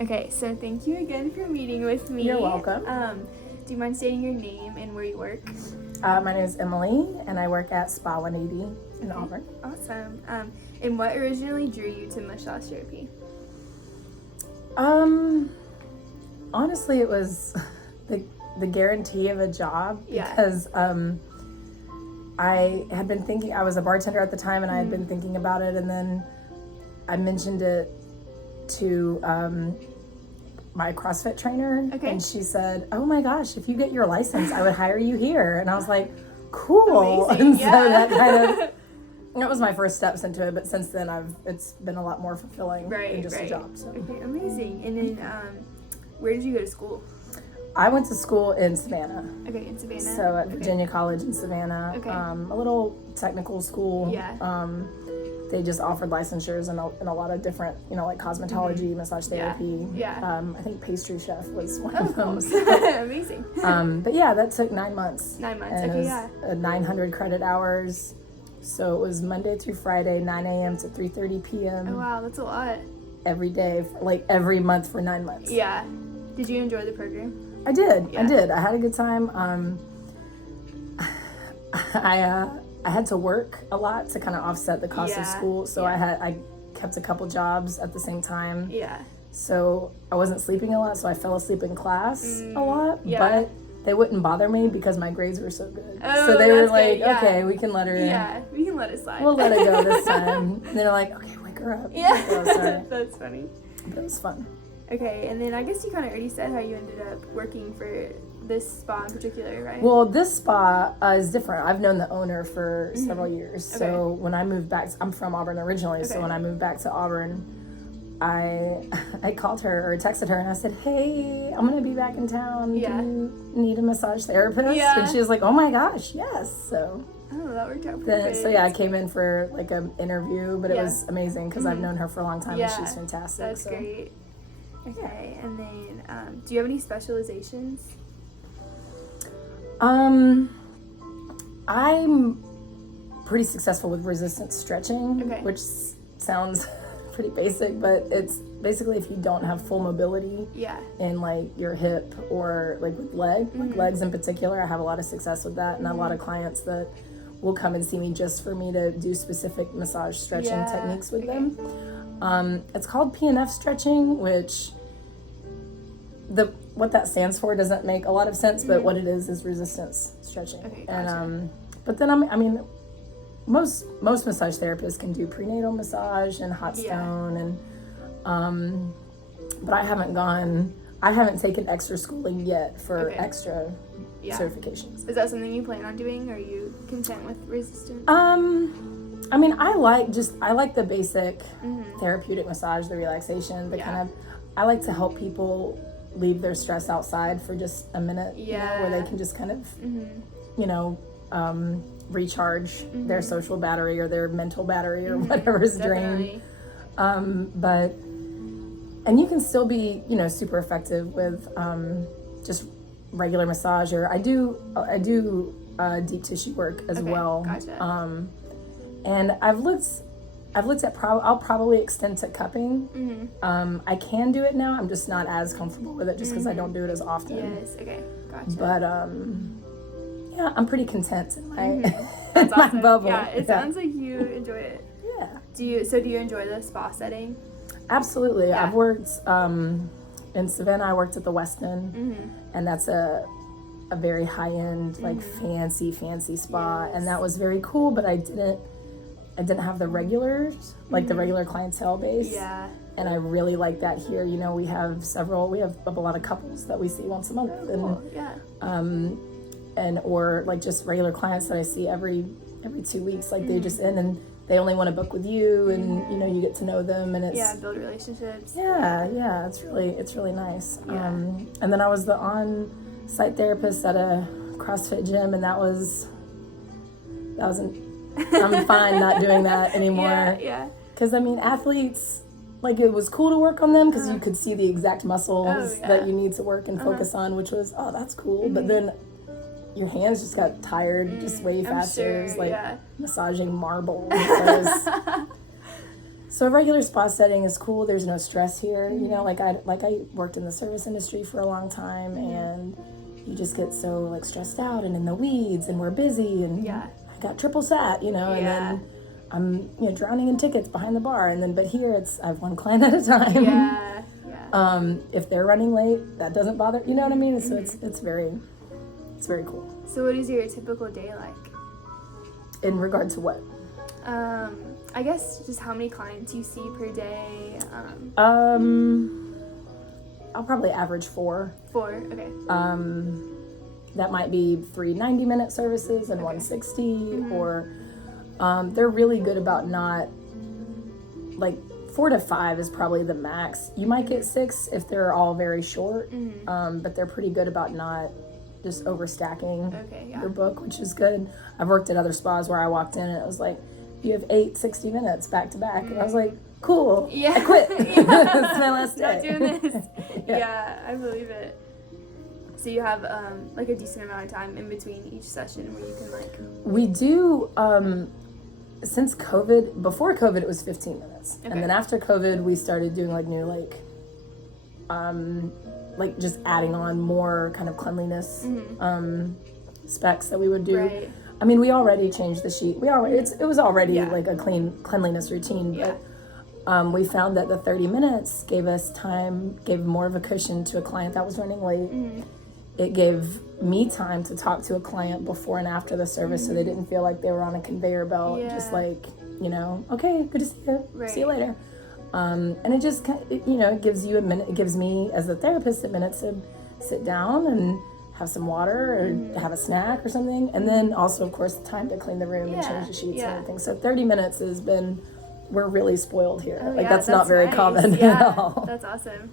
Okay, so thank you again for meeting with me. You're welcome. Do you mind stating your name and where you work? My name is Emily, and I work at Spa 180 in Auburn. Awesome. And what originally drew you to massage therapy? Honestly, it was the guarantee of a job because I had been thinking, I was a bartender at the time, and I had been thinking about it, and then I mentioned it to my CrossFit trainer, and she said, "Oh my gosh, if you get your license, I would hire you here." And I was like, "Cool." Amazing. And so that was my first steps into it. But since then, it's been a lot more fulfilling than just a job. So. Okay, amazing. And then, where did you go to school? I went to school in Savannah. Okay, in Savannah. So at Virginia College in Savannah, a little technical school. Yeah. They just offered licensures in a lot of different, like cosmetology, massage therapy. Yeah. I think pastry chef was one of them. Amazing. But yeah, that took 9 months. 9 months. And Okay, it was 900 credit hours. So it was Monday through Friday, 9 a.m. to 3:30 p.m. Oh wow, that's a lot. Every day, every month for 9 months. Yeah. Did you enjoy the program? I did. Yeah. I did. I had a good time. I had to work a lot to kind of offset the cost of school, so I kept a couple jobs at the same time. Yeah. So I wasn't sleeping a lot, so I fell asleep in class a lot. Yeah. But they wouldn't bother me because my grades were so good. Oh, so they were like, good. Yeah. "Okay, we can let her in. Yeah, we can let it slide. We'll let it go this time." And they're like, "Okay, wake her up." Yeah. So, sorry. That's funny. But it was fun. Okay, and then I guess you kind of already said how you ended up working for this spa in particular, right? Well, this spa is different. I've known the owner for several years. So when I moved back, I'm from Auburn originally. So when I moved back to Auburn, I called her or texted her and I said, "Hey, I'm gonna be back in town. Do you need a massage therapist?" Yeah. And she was like, "Oh my gosh, yes." So that worked out perfect. So I came in for like an interview, but it was amazing because I've known her for a long time and she's fantastic. That's great. Okay, and then do you have any specializations? I'm pretty successful with resistance stretching, which sounds pretty basic, but it's basically if you don't have full mobility in like your hip or like with legs in particular. I have a lot of success with that, and a lot of clients that will come and see me just for me to do specific massage stretching techniques with them. It's called PNF stretching, which what that stands for doesn't make a lot of sense, but what it is resistance stretching. Okay, gotcha. And but then I mean most massage therapists can do prenatal massage and hot stone and but I haven't taken extra schooling yet for extra certifications. Is that something you plan on doing, or are you content with resistance? I mean, I like the basic therapeutic massage, the relaxation, I like to help people leave their stress outside for just a minute, where they can just kind of, recharge their social battery or their mental battery or whatever is drained. And you can still be, super effective with just regular massage, or I do deep tissue work as well. Gotcha. And I've looked at I'll probably extend to cupping. I can do it now. I'm just not as comfortable with it just because I don't do it as often. Yes. Okay. Gotcha. But yeah, I'm pretty content in my That's my awesome. bubble. Yeah, it sounds like you enjoy it. Yeah. Do you enjoy the spa setting? Absolutely. Yeah. I've worked in Savannah. I worked at the Westin, and that's a very high end, like fancy spa, and that was very cool. But I didn't have the regulars, like the regular clientele base. Yeah. And I really like that here. We have a lot of couples that we see once a month. Cool. Yeah. Or like just regular clients that I see every 2 weeks. Like they just in and they only want to book with you, and you get to know them, and it's build relationships. Yeah. It's really nice. Yeah. And then I was the on-site therapist at a CrossFit gym, and I'm fine not doing that anymore. Yeah. Because athletes, like, it was cool to work on them because you could see the exact muscles that you need to work and focus on, which was, that's cool. But then your hands just got tired just way faster. It was like massaging marble. So a regular spa setting is cool. There's no stress here. You know, like I worked in the service industry for a long time, and you just get so like stressed out and in the weeds, and we're busy, and I got triple sat, you know, and then I'm drowning in tickets behind the bar, and then but here I have one client at a time. If they're running late, that doesn't bother. You know what I mean? So it's very cool. So what is your typical day like? In regard to what? I guess just how many clients you see per day. I'll probably average 4. 4, okay. That might be 3 90-minute services and 1 60, or they're really good about not, like 4 to 5 is probably the max. You might get 6 if they're all very short, but they're pretty good about not just overstacking your book, which is good. I've worked at other spas where I walked in and it was like, you have 8 60 minutes back to back, and I was like, cool, I quit. It's my last day. Not doing this. I believe it. So you have like a decent amount of time in between each session where you can like. We do. Since COVID, before COVID, it was 15 minutes, and then after COVID, we started doing like new like just adding on more kind of cleanliness specs that we would do. Right. I mean, we already changed the sheet. It was already like a cleanliness routine, but we found that the 30 minutes gave more of a cushion to a client that was running late. It gave me time to talk to a client before and after the service, so they didn't feel like they were on a conveyor belt, just like, okay, good to see you. See you later. And it just, it gives you a minute. It gives me as the therapist a minute to sit down and have some water or have a snack or something, and then also of course time to clean the room and change the sheets and everything. So 30 minutes has been, we're really spoiled here. That's not very common at all. That's awesome.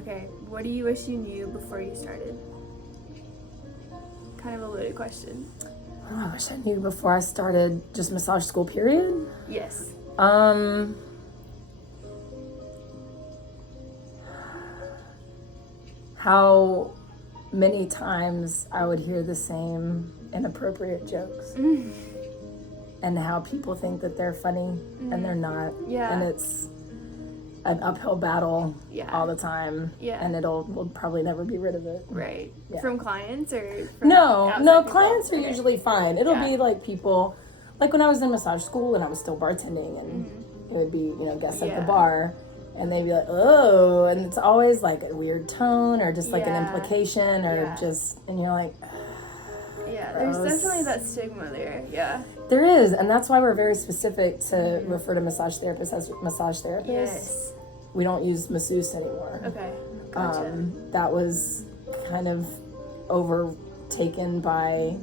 Okay, what do you wish you knew before you started? Kind of a loaded question. Oh, I wish I knew before I started just massage school, period. Yes. How many times I would hear the same inappropriate jokes, and how people think that they're funny and they're not, and it's an uphill battle all the time, and we'll probably never be rid of it. Right. From clients or from no clients are usually fine. It'll be like people, like when I was in massage school and I was still bartending, and it would be guests at the bar, and they'd be like, oh, and it's always like a weird tone or just like an implication or just, and you're like, there's definitely that stigma there. There is, and that's why we're very specific to refer to massage therapists as massage therapists. Yes. We don't use masseuse anymore. Okay, gotcha. That was kind of overtaken by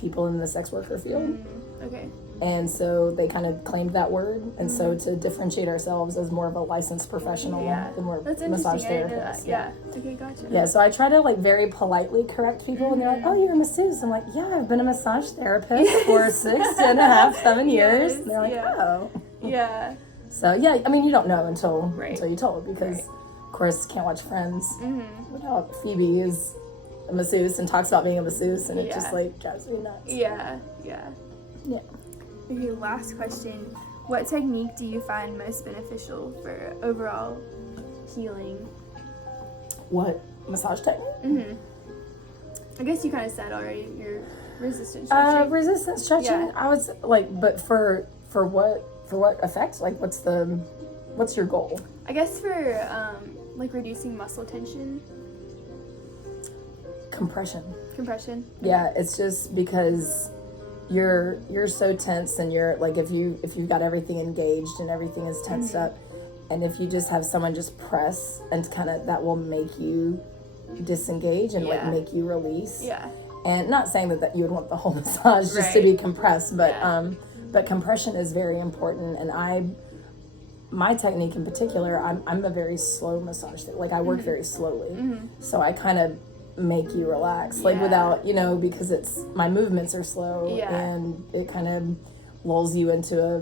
people in the sex worker field. Okay. And so they kind of claimed that word, and so to differentiate ourselves as more of a licensed professional than we're massage therapists. Okay, gotcha. Yeah, so I try to like very politely correct people, and they're like, "Oh, you're a masseuse." I'm like, "Yeah, I've been a massage therapist for 6.5, 7 years." And they're like, "Oh." Yeah. So I mean, you don't know until you're told, because of course can't watch Friends without Phoebe is a masseuse and talks about being a masseuse, and it just like drives me nuts. Yeah. Okay, last question. What technique do you find most beneficial for overall healing? What massage technique? I guess you kind of said already your resistance stretching. Resistance stretching. I was like, but for what effect? Like, what's your goal? I guess for like reducing muscle tension. Compression. Yeah, it's just because you're so tense, and you're like, if you've got everything engaged and everything is tensed up, and if you just have someone just press, and kind of that will make you disengage and like make you release. And not saying that you would want the whole massage just to be compressed, but compression is very important. And my technique in particular, I'm a very slow massage, like I work very slowly, so I kind of make you relax, like without, because my movements are slow, and it kind of lulls you into a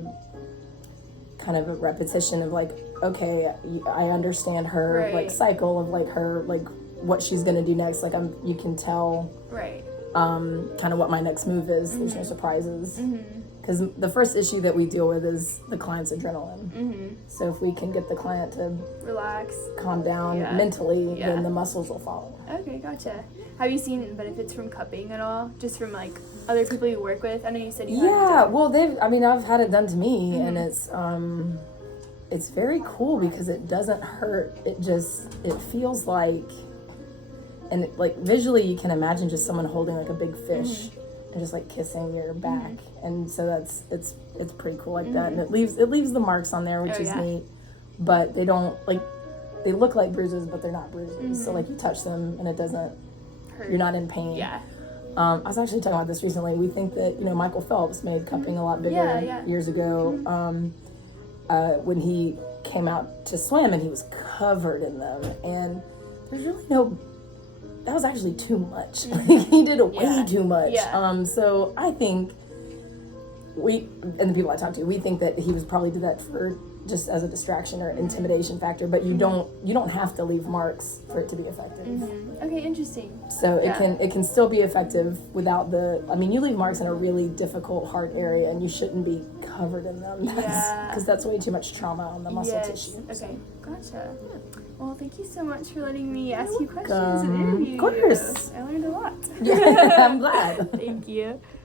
kind of a repetition of like, okay, I understand her like cycle of like her, like what she's gonna do next, like you can tell kind of what my next move is. There's no surprises, because the first issue that we deal with is the client's adrenaline. Mm-hmm. So if we can get the client to relax, calm down mentally, then the muscles will follow. Okay, gotcha. Have you seen benefits from cupping at all? Just from like other people you work with? I know you said you had well, I've had it done to me, and it's very cool because it doesn't hurt. It feels like, and like visually you can imagine just someone holding like a big fish and just like kissing your back, and so it's pretty cool like that, and it leaves the marks on there, which is neat, but they don't like, they look like bruises, but they're not bruises. So like you touch them and it doesn't hurt. You're not in pain. Yeah. I was actually talking about this recently. We think that Michael Phelps made cupping a lot bigger years ago. When he came out to swim and he was covered in them, and there's really that was actually too much. He did way too much. So I think and the people I talked to, we think that he was probably did that for just as a distraction or intimidation factor, but you don't have to leave marks for it to be effective. Okay, interesting. So it can still be effective without you leave marks in a really difficult, hard area, and you shouldn't be covered in them. Because that's way too much trauma on the muscle tissue. Okay, gotcha. Well, thank you so much for letting me ask you questions and interview you. Of course. I learned a lot. Yeah, I'm glad. Thank you.